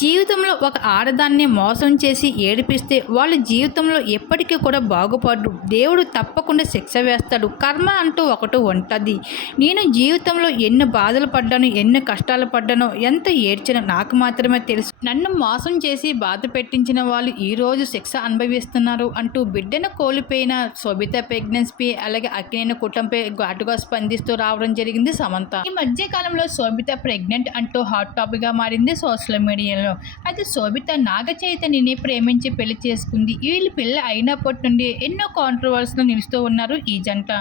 జీవితంలో ఒక ఆడదాన్ని మోసం చేసి ఏడిపిస్తే వాళ్ళ జీవితంలో ఎప్పటికీ కూడా బాగుపడరు. దేవుడు తప్పకుండా శిక్ష వేస్తాడు. కర్మ అంటూ ఒకటి ఉంటుంది. నేను జీవితంలో ఎన్ని బాధలు పడ్డాను ఎన్ని కష్టాలు పడ్డానో ఎంత ఏడ్చినో నాకు మాత్రమే తెలుసు. నన్ను మోసం చేసి బాధ పెట్టించిన వాళ్ళు ఈరోజు శిక్ష అనుభవిస్తున్నారు అంటూ బిడ్డను కోల్పోయిన శోభిత ప్రెగ్నెన్సీ అలాగే అక్కినేని కుటుంబపై ఘాటుగా స్పందిస్తూ రావడం జరిగింది సమంత. ఈ మధ్య కాలంలో శోభిత ప్రెగ్నెంట్ అంటూ హాట్ టాపిక్గా మారింది సోషల్ మీడియాలో. అయితే శోభిత నాగ చైతన్యని ప్రేమించి పెళ్ళి చేసుకుంది. వీళ్ళు పెళ్ళి అయినప్పటి నుండి ఎన్నో కాంట్రవర్సీలు నిలుస్తూ ఉన్నారు ఈ జంట.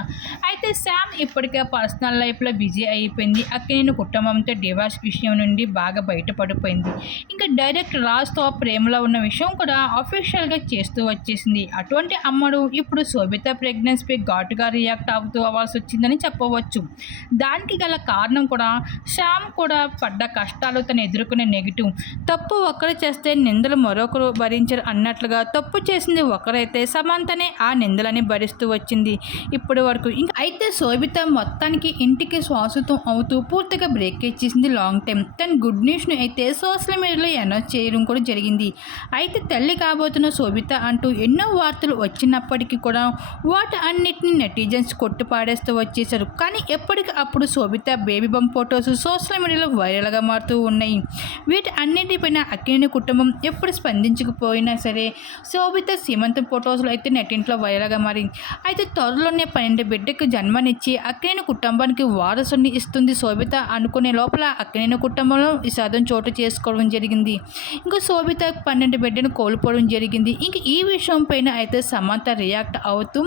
అయితే శామ్ ఇప్పటికే పర్సనల్ లైఫ్లో బిజీ అయిపోయింది. అక్కినేని కుటుంబంతో డివాస్ విషయం నుండి బాగా బయటపడిపోయింది. ఇంకా డైరెక్ట్ రాజ్తో ప్రేమలో ఉన్న విషయం కూడా అఫీషియల్గా చేస్తూ వచ్చేసింది. అటువంటి అమ్మడు ఇప్పుడు శోభిత ప్రెగ్నెన్సీపై ఘాటుగా రియాక్ట్ అవుతూ అవ్వాల్సి వచ్చిందని చెప్పవచ్చు. దానికి గల కారణం కూడా శ్యామ్ కూడా పడ్డ కష్టాలు తను ఎదుర్కొనే నెగిటివ్ తప్పు ఒకరు చేస్తే నిందలు మరొకరు భరించరు అన్నట్లుగా తప్పు చేసింది ఒకరైతే సమంతనే ఆ నిందలని భరిస్తూ వచ్చింది. ఇప్పటి వరకు ఇంకా అయితే శోభిత మొత్తానికి ఇంటికి శ్వాసతం అవుతూ పూర్తిగా బ్రేక్ ఇచ్చేసింది లాంగ్ టైం తన గుడ్ న్యూస్ను అయితే సోషల్ మీడియాలో అనౌన్స్ చేయడం కూడా జరిగింది. అయితే తల్లి కాబోతున్న శోభిత అంటూ ఎన్నో వార్తలు వచ్చినప్పటికీ కూడా వాటి అన్నిటిని నెటిజన్స్ కొట్టు పాడేస్తూ కానీ ఎప్పటికప్పుడు Sobhita baby bump photos social మీడియాలో వైరల్గా మారుతూ ఉన్నాయి. వీటి పైన అక్కినేని కుటుంబం ఎప్పుడు స్పందించకపోయినా సరే శోభిత సీమంతం ఫొటోస్లో అయితే నెట్టింట్లో వైరల్గా మారింది అయితే త్వరలోనే పన్నెండు బిడ్డకు జన్మనిచ్చి అక్కినేని కుటుంబానికి వారసుని ఇస్తుంది శోభిత అనుకునే లోపల అక్కినేని కుటుంబంలో ఈ చోటు చేసుకోవడం జరిగింది. ఇంకా శోభిత పన్నెండు బిడ్డను కోల్పోవడం జరిగింది. ఇంక ఈ విషయం పైన అయితే సమంత రియాక్ట్ అవుతూ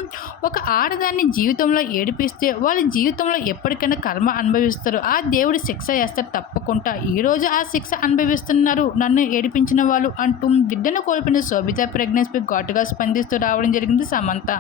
ఒక ఆడదాన్ని జీవితంలో ఏడిపిస్తే వాళ్ళ జీవితంలో ఎప్పటికైనా కర్మ అనుభవిస్తారు. ఆ దేవుడు శిక్ష వేస్తారు తప్పకుండా. ఈరోజు ఆ శిక్ష అనుభవిస్తున్నారు. నన్ను ఏడిపించిన వాళ్ళు అంటూ బిడ్డను కోల్పోయిన శోభిత ప్రెగ్నెన్సీపై ఘాటుగా స్పందిస్తూ రావడం జరిగింది సమంత.